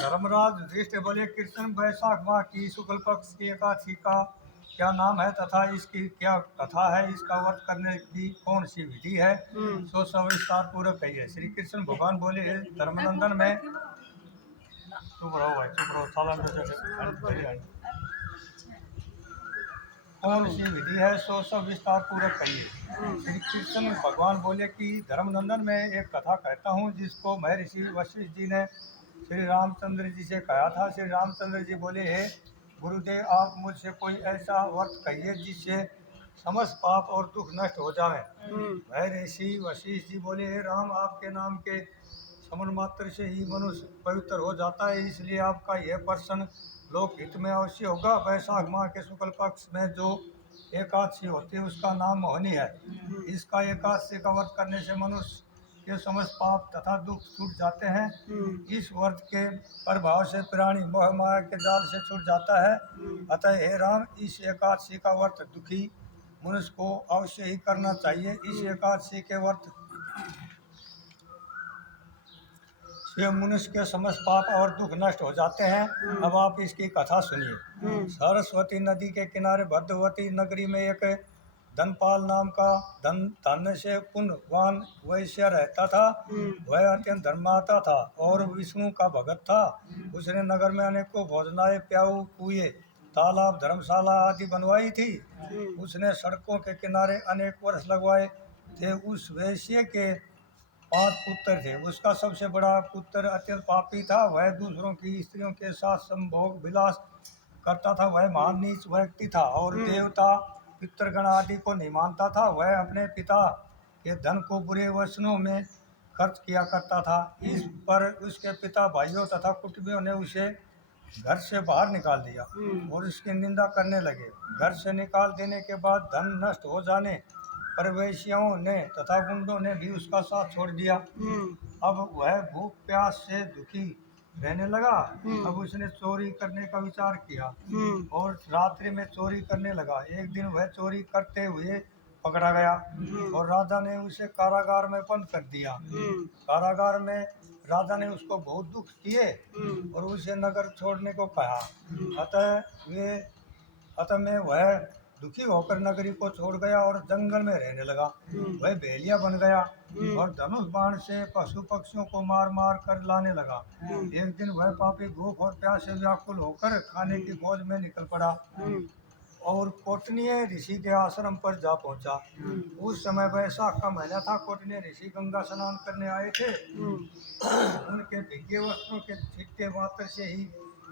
धर्मराज युधिष्ठिर बोले, कृष्ण वैशाख माह की शुक्ल पक्ष की एकादशी का क्या नाम है तथा इसकी क्या कथा है, इसका व्रत करने की कौन सी विधि है, सो सविस्तार पूर्वक कहिए। श्री कृष्ण भगवान बोले, "हे धर्मनंदन में चुप रहो भाई, चुप रहो, कौन सी विधि है सो सब विस्तार पूर्वक कहिए। श्री कृष्ण भगवान बोले कि धर्मनंदन में एक कथा कहता हूँ जिसको महर्षि वशिष्ठ जी ने श्री रामचंद्र जी से कहा था। श्री रामचंद्र जी बोले, हे गुरुदेव, आप मुझसे कोई ऐसा व्रत कहिए जिससे समस्त पाप और दुख नष्ट हो जाए। महर्षि वशिष्ठ जी बोले, हे राम, आपके नाम के समन मात्र से ही मनुष्य पवित्र हो जाता है, इसलिए आपका यह प्रश्न लोक हित में अवश्य होगा। वैशाख माह के शुक्ल पक्ष में जो एकादशी होती है उसका नाम मोहिनी है। इसका एकादशी का व्रत करने से मनुष्य के समस्त पाप तथा दुख छूट जाते हैं। इस व्रत के प्रभाव से प्राणी मोह माया के जाल से छूट जाता है। अतः हे राम, इस एकादशी का व्रत दुखी मनुष्य को अवश्य ही करना चाहिए। इस एकादशी के व्रत ये मनुष्य के समस्त पाप और दुख नष्ट हो जाते हैं। अब आप इसकी कथा सुनिए। सरस्वती नदी के किनारे भद्रवती नगरी में एक धनपाल नाम का धन से पुण्यवान वैश्य रहता था। वह अत्यंत धर्माता था और विष्णु का भगत था। उसने नगर में अनेकों भोजनालय, प्याऊ, कुएं, तालाब, धर्मशाला आदि बनवाई थी। उसने सड़कों के किनारे अनेक वर्ष लगवाए थे। उस वैश्य के 5 पुत्र थे। उसका सबसे बड़ा पुत्र अत्यंत पापी था। वह दूसरों की स्त्रियों के साथ संभोग विलास करता था। वह महान नीच व्यक्ति था और देवता, पितृगण आदि को नहीं मानता था। वह अपने पिता के धन को बुरे वचनों में खर्च किया करता था। इस पर उसके पिता, भाइयों तथा कुटुंबियों ने उसे घर से बाहर निकाल दिया और उसकी निंदा करने लगे। घर से निकाल देने के बाद धन नष्ट हो जाने पर वैश्याओं ने तथा गुंडों ने भी उसका साथ छोड़ दिया। अब वह भूख प्यास से दुखी रहने लगा। अब उसने चोरी करने का विचार किया और रात्रि में चोरी करने लगा। एक दिन वह चोरी करते हुए पकड़ा गया और राजा ने उसे कारागार में बंद कर दिया। कारागार में राजा ने उसको बहुत दुख दिए और उसे नगर छोड़ने को कहा। अतः में वह दुखी होकर नगरी को छोड़ गया और जंगल में रहने लगा। वह भेड़िया बन गया और धनुष बाण से पशु पक्षियों को मार मार कर लाने लगा। एक दिन वह पापी भूख और प्यास से व्याकुल होकर खाने की खोज में निकल पड़ा और कोटनीय ऋषि के आश्रम पर जा पहुंचा। उस समय वैशाख का महीना था। कोटनीय ऋषि गंगा स्नान करने आए थे। उनके भीगे वस्त्रों के छिट्टे मात्र से ही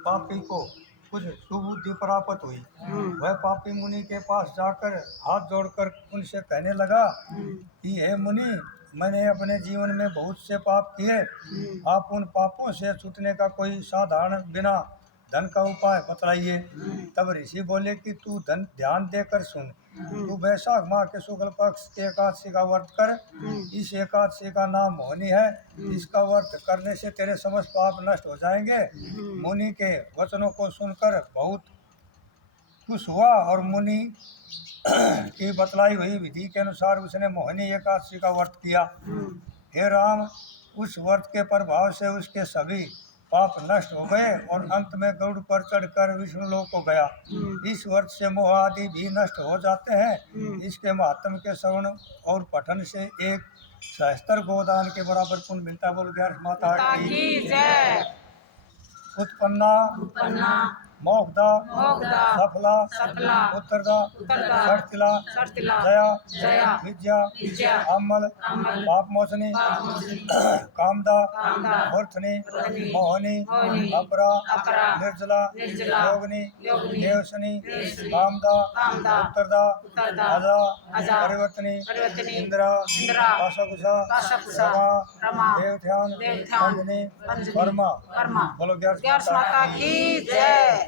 पापी को कुछ सुबुद्धि प्राप्त हुई। वह पापी मुनि के पास जाकर हाथ जोड़कर उनसे कहने लगा कि हे मुनि, मैंने अपने जीवन में बहुत से पाप किए। आप उन पापों से छूटने का कोई साधारण बिना धन का उपाय बतलाइए। तब ऋषि बोले कि तू ध्यान देकर सुन। तू वैशाख माह के शुक्ल पक्ष के एकादशी का व्रत कर। इस एकादशी का नाम मोहिनी है। इसका व्रत करने से तेरे समस्त पाप नष्ट हो जाएंगे। मुनि के वचनों को सुनकर बहुत खुश हुआ और मुनि की बतलाई हुई विधि के अनुसार उसने मोहिनी एकादशी का व्रत किया। हे राम, उस व्रत के प्रभाव से उसके सभी पाप नष्ट हो गए और अंत में गरुड़ पर चढ़कर विष्णु लोक को गया। इस व्रत से मोह आदि भी नष्ट हो जाते हैं। इसके महात्म के श्रवण और पठन से एक सहस्त्र गोदान के बराबर पुण्य मिलता। बोल गया माता की जय। उत्पन्ना मोक्षदा सफला उत्तरदा षटतिला जया विद्या अमल पाप मोचनी कामदा मूर्धनि मोहिनी अपरा निर्जला योगिनी देवसनी कामदा उत्तरदा अजा परिवर्तनी इंद्रा रमा देवध्यान पंजनी वर्मा। बोलो 11 माता की जय।